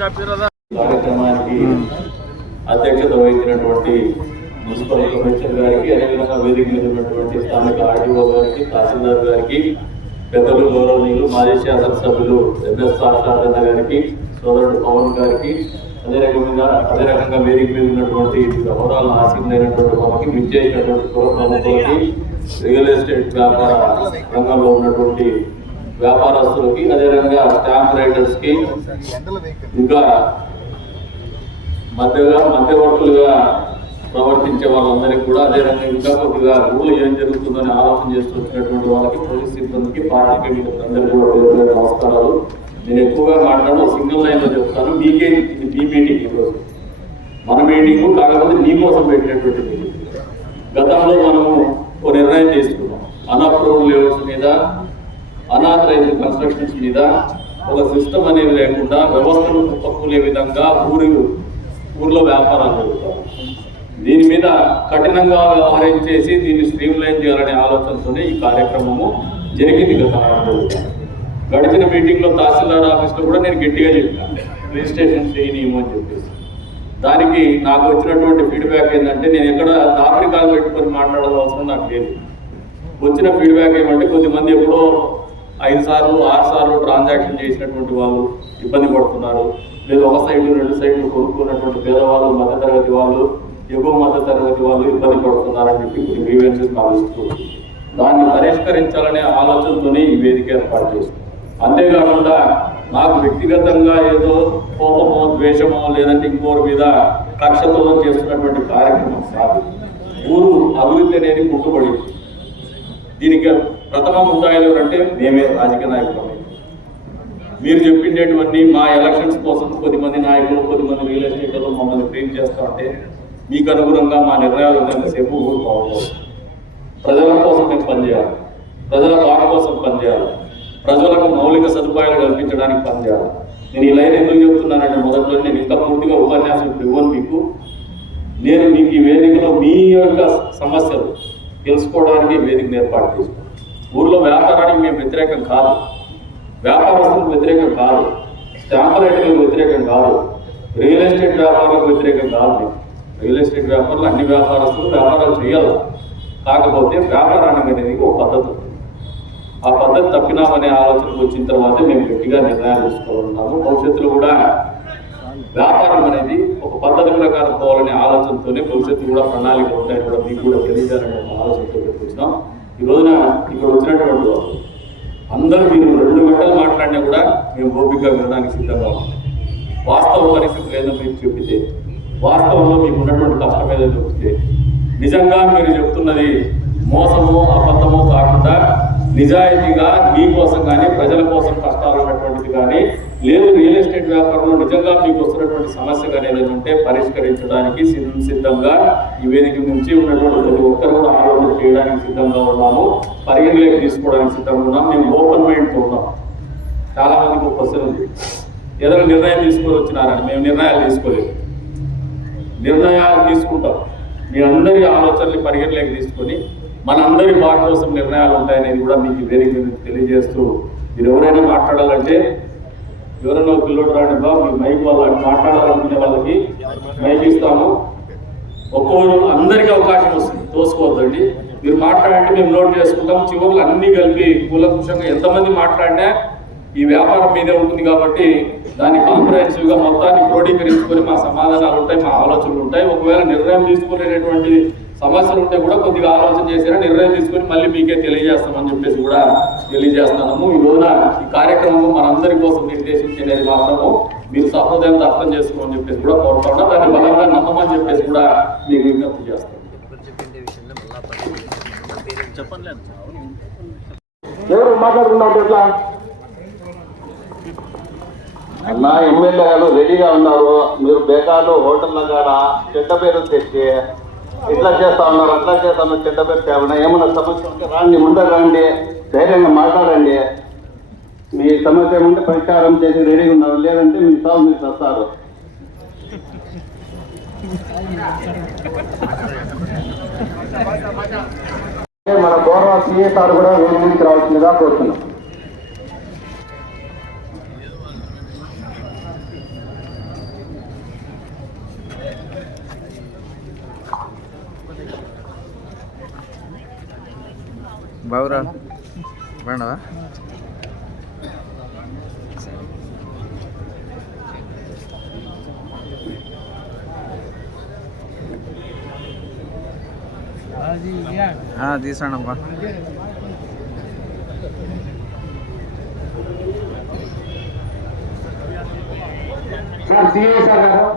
కార్యక్రమానికి అధ్యక్షత వహించినటువంటి మున్సిపల్ కమిషనర్ గారికి, అదేవిధంగా వేదిక మీద ఉన్నటువంటి స్థానిక ఆర్డీఓ గారికి, తహసీల్దార్ గారికి, పెద్దలు గౌరవనీయులు మాజీ శాసనసభ్యులు ఎంఎస్ సాక్షాత్న గారికి, సోదరుడు పవన్ గారికి, అదే రకంగా వేదిక మీద ఉన్నటువంటి ఓవరాల్ ఆసీనైనటువంటి వాళ్ళకి, విచ్చేసినటువంటి ప్రభుత్వానికి, రియల్ ఎస్టేట్ వ్యాపార రంగంలో ఉన్నటువంటి వ్యాపారస్తులకి, అదేవిధంగా స్టాంప్ రైటర్స్కి, ఇంకా మధ్యవర్తులుగా ప్రవర్తించే వాళ్ళందరికీ కూడా, అదేవిధంగా ఇంకా కొద్దిగా రూల్ ఏం జరుగుతుందని ఆలోచన చేస్తూ వచ్చినటువంటి వాళ్ళకి, పోలీస్ సిబ్బందికి, పార్టీ అందరికీ కూడా నమస్కారాలు. నేను ఎక్కువగా మాట్లాడడం సింగిల్ లైన్లో చెప్తాను. మీకే మీ మీటింగ్ ఈరోజు మన మీటింగ్ కాకపోతే నీ కోసం పెట్టినటువంటి మీటింగ్. గతంలో మనము ఒక నిర్ణయం తీసుకున్నాం, అన్అప్రూవ్డ్ లేఅవుట్స్ మీద, అనాథరైజ్డ్ కన్స్ట్రక్షన్స్ మీద ఒక సిస్టమ్ అనేది లేకుండా వ్యవస్థలు కుప్పకూలే విధంగా ఊర్లో వ్యాపారాలు జరుగుతారు. దీని మీద కఠినంగా వ్యవహరించేసి దీన్ని స్ట్రీమ్ లైన్ చేయాలనే ఆలోచనతోనే ఈ కార్యక్రమము జరిగింది. గడిచిన మీటింగ్లో తహసీల్దార్ ఆఫీస్లో కూడా నేను గట్టిగా చెప్పాను, రిజిస్ట్రేషన్ చేయనీయము అని చెప్పేసి. దానికి నాకు వచ్చినటువంటి ఫీడ్బ్యాక్ ఏంటంటే, నేను ఎక్కడ దాపరికాలు పెట్టుకొని మాట్లాడాల్సిన అవసరం నాకు లేదు. వచ్చిన ఫీడ్బ్యాక్ ఏమంటే, కొద్దిమంది ఎప్పుడో 5 సార్లు 6 సార్లు ట్రాన్సాక్షన్ చేసినటువంటి వాళ్ళు ఇబ్బంది పడుతున్నారు, లేదు ఒక సైడ్ 2 సైడ్లు కొనుక్కున్నటువంటి పేదవాళ్ళు, మధ్యతరగతి వాళ్ళు, ఎగువ మధ్యతరగతి వాళ్ళు ఇబ్బంది పడుతున్నారని చెప్పి కొన్ని గ్రీవెన్సెస్ భావిస్తూ దాన్ని పరిష్కరించాలనే ఆలోచనతోనే ఈ వేదిక ఏర్పాటు చేస్తుంది. అంతేకాకుండా నాకు వ్యక్తిగతంగా ఏదో కోపమో ద్వేషమో లేదంటే ఇంకోరి మీద కక్షతో చేస్తున్నటువంటి కార్యక్రమం కాదు. ఊరు అభివృద్ధి అనేది ముట్టుబడింది. దీనికి ప్రథమ ముద్దాయిలు ఎవరంటే మేమే, రాజకీయ నాయకులమే. మీరు చెప్పిండేటువంటి మా ఎలక్షన్స్ కోసం కొద్దిమంది నాయకులు, కొద్దిమంది రియల్ ఎస్టేట్లో మమ్మల్ని ఫ్రేమ్ చేస్తూ ఉంటే మీకు అనుగుణంగా మా నిర్ణయాలు ఉన్నంతసేపు ఊరు బాగుంటుంది. ప్రజల కోసం మేము పనిచేయాలి, ప్రజల బాట కోసం పనిచేయాలి, ప్రజలకు మౌలిక సదుపాయాలు కల్పించడానికి పనిచేయాలి. నేను ఈ లైన్ ఎందుకు చెప్తున్నానంటే, మొదట్లో నేను ఇంకా పూర్తిగా ఉపన్యాసం ఇవ్వను మీకు. నేను మీకు ఈ వేదికలో మీ యొక్క సమస్యలు తెలుసుకోవడానికి వేదికను ఏర్పాటు చేసుకున్నాను. ఊర్లో వ్యాపారానికి మేము వ్యతిరేకం కాదు, వ్యాపారస్తులకు వ్యతిరేకం కాదు, స్టాంప్ రైటర్లకు వ్యతిరేకం కాదు, రియల్ ఎస్టేట్ వ్యాపారాలకు వ్యతిరేకం కాదు. రియల్ ఎస్టేట్ వ్యాపారులు అన్ని వ్యాపారస్తులు వ్యాపారాలు చేయాలి. కాకపోతే వ్యాపారానికి అనేది ఒక పద్ధతి, ఆ పద్ధతి తప్పినామనే ఆలోచనకు వచ్చిన తర్వాతే మేము గట్టిగా నిర్ణయాలు తీసుకోవాలన్నాము. భవిష్యత్తులో కూడా వ్యాపారం అనేది ఒక పద్ధతి ప్రకారం పోవాలనే ఆలోచనతోనే భవిష్యత్తు కూడా ప్రణాళికలు ఉంటాయి కూడా మీకు కూడా తెలియజేయాలనే ఆలోచనతో పెట్టుకొచ్చినాం. ఈ రోజున ఇక్కడ వచ్చినటువంటి వాళ్ళు అందరూ మీరు 2 గంటలు మాట్లాడినా కూడా మేము ఓపిక వినడానికి సిద్ధంగా ఉన్నాం. వాస్తవ పరిస్థితులు ఏదో మీరు చెప్పితే, వాస్తవంలో మీకు ఉన్నటువంటి కష్టం ఏదో చెప్తే, నిజంగా మీరు చెప్తున్నది మోసమో అబద్ధమో కాకుండా నిజాయితీగా మీకోసం కానీ ప్రజల కోసం కష్టాలు ఉన్నటువంటిది కానీ, లేదు రియల్ ఎస్టేట్ వ్యాపారంలో నిజంగా మీకు వస్తున్నటువంటి సమస్య కానీ ఏదైనా ఉంటే పరిష్కరించడానికి సిద్ధంగా ఈ వేదిక నుంచి ఉన్నటువంటి ప్రతి ఒక్కరు కూడా ఆలోచన చేయడానికి సిద్ధంగా ఉన్నాము, పరిగణలోకి తీసుకోవడానికి సిద్ధంగా ఉన్నాం. మేము ఓపెన్ మైండ్తో ఉన్నాం. చాలా మందికి ఒక క్వశ్చన్ ఉంది, ఏదైనా నిర్ణయం తీసుకొని వచ్చినారని. మేము నిర్ణయాలు తీసుకోలేదు, నిర్ణయాలు తీసుకుంటాం. మీ అందరి ఆలోచనలు పరిగణలోకి తీసుకొని మనందరి బాట కోసం నిర్ణయాలు ఉంటాయనేది కూడా మీకు వేదిక తెలియజేస్తూ, మీరు ఎవరైనా మాట్లాడాలంటే, ఎవరైనా పిల్లడు రాని మీ మైక్ వాళ్ళు మాట్లాడాలనుకునే వాళ్ళకి మైక్ ఇస్తాము. ఒక్కొక్కరు అందరికీ అవకాశం వస్తుంది, తోసుకోవద్దండి. మీరు మాట్లాడండి, మేము నోట్ చేసుకుంటాం. చివరిలో అన్నీ కలిపి కూలంకుషంగా ఎంతమంది మాట్లాడినా ఈ వ్యాపారం మీదే ఉంటుంది కాబట్టి దాన్ని కాంప్రహెన్సివ్గా మొత్తాన్ని క్రోడీకరించుకొని మా సమాధానాలు ఉంటాయి, మా ఆలోచనలు ఉంటాయి. ఒకవేళ నిర్ణయం తీసుకునేటువంటి సమస్యలు ఉంటే కూడా కొద్దిగా ఆలోచన చేసినా నిర్ణయం తీసుకొని మళ్ళీ మీకే తెలియజేస్తామని చెప్పేసి కూడా తెలియజేస్తున్నాము. ఈ రోజున ఈ కార్యక్రమం మనందరి కోసం నిర్దేశించేది మాత్రము మీరు సహృదయంతో అర్థం చేసుకోమని చెప్పేసి కూడా కోరుతున్నా, దాన్ని బలంగా నమ్మమని చెప్పేసి కూడా మీకు విజ్ఞప్తి చేస్తాం. ఎవరు మాట్లాడుతున్నారు ఎట్లా అన్నా? ఎమ్మెల్యే గారు రెడీగా ఉన్నారు, మీరు బేకాలు హోటళ్ళ కాడ చెడ్డ పేరు తెచ్చి ఇట్లా చేస్తా ఉన్నారు, అట్లా చేస్తా ఉన్నారు, చెడ్డ పేరు తేవనా? ఏమన్నా సమస్య ఉంటే రాండి, ముందర రండి, ధైర్యంగా మాట్లాడండి. మీ సమస్య ఏమంటే పరిష్కారం చేసి రెడీగా ఉన్నారు, లేదంటే మీ సాగు మీరు వస్తారు. మన గౌరవ సిఏ సార్ కూడా వేరే ముందుకు రావాల్సిందిగా కోరుతున్నాం. బావురా బాగున్నావా? తీసానమ్మా. సార్ సిఐ సార్ గారు